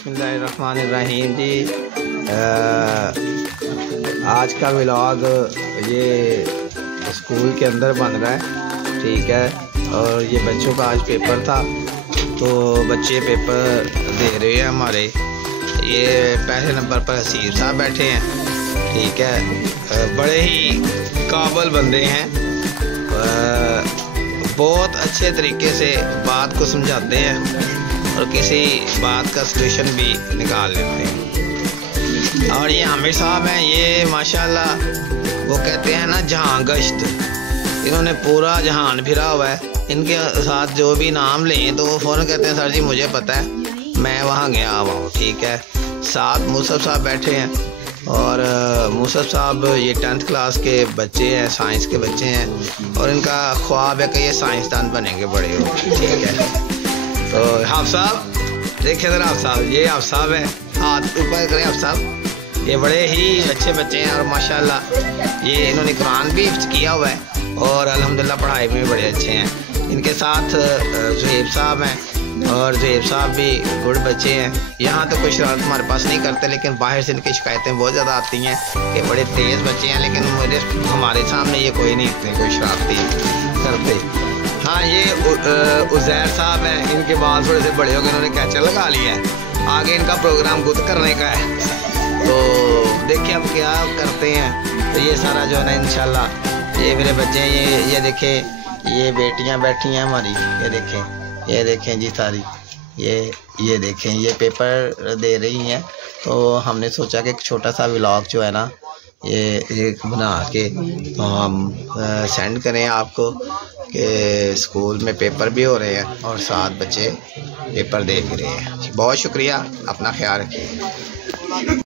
बिस्मिल्लाहिर्रहमानिर्रहीम जी। आज का व्लॉग ये स्कूल के अंदर बन रहा है, ठीक है। और ये बच्चों का आज पेपर था, तो बच्चे पेपर दे रहे हैं हमारे। ये पहले नंबर पर हसीब साहब बैठे हैं, ठीक है। बड़े ही काबिल बंदे हैं, बहुत अच्छे तरीके से बात को समझाते हैं और किसी बात का सलूशन भी निकाल लेते हैं। और ये आमिर साहब हैं, ये माशाल्लाह वो कहते हैं ना जहां गश्त, इन्होंने पूरा जहान फिरा हुआ है। इनके साथ जो भी नाम लें तो वो फ़ौरन कहते हैं सर जी मुझे पता है, मैं वहाँ गया हुआ हूँ, ठीक है। साथ मुसफ़ साहब बैठे हैं, और मुसफ़ साहब ये 10th क्लास के बच्चे हैं, साइंस के बच्चे हैं, और इनका ख्वाब है कि ये साइंसदान बनेंगे बड़े हो, ठीक है। तो हाफ़ साहब देखिए ज़रा, हाफ़ साहब, ये हाफ़ साहब है, हाथ ऊपर करें हाफ़ साहब। ये बड़े ही अच्छे बच्चे हैं और माशाल्लाह ये इन्होंने कुरान भी हिफ्ज़ किया हुआ है और अल्हम्दुलिल्लाह पढ़ाई में भी बड़े अच्छे हैं। इनके साथ ज़ुहैब साहब हैं, और ज़ुहैब साहब भी गुड बच्चे हैं। यहाँ तो कोई शरारत हमारे पास नहीं करते, लेकिन बाहर से इनकी शिकायतें बहुत ज़्यादा आती हैं कि बड़े तेज़ बच्चे हैं, लेकिन हमारे सामने ये कोई नहीं इतने कोई शरारती करते। हाँ, ये उज़ैर साहब हैं, इनके बाल थोड़े से बड़े हो गए, इन्होंने कैचर लगा लिया है, आगे इनका प्रोग्राम गुद करने का है। तो देखिए अब क्या करते हैं। तो ये सारा जो है ना इंशाल्लाह ये मेरे बच्चे हैं, ये देखें, ये बेटियां बैठी हैं हमारी, ये देखें जी सारी, ये देखें, ये पेपर दे रही हैं। तो हमने सोचा कि एक छोटा सा व्लॉग जो है ना ये बना के तो हम सेंड करें आपको कि स्कूल में पेपर भी हो रहे हैं और साथ बच्चे पेपर दे भी रहे हैं। बहुत शुक्रिया, अपना ख्याल रखिए।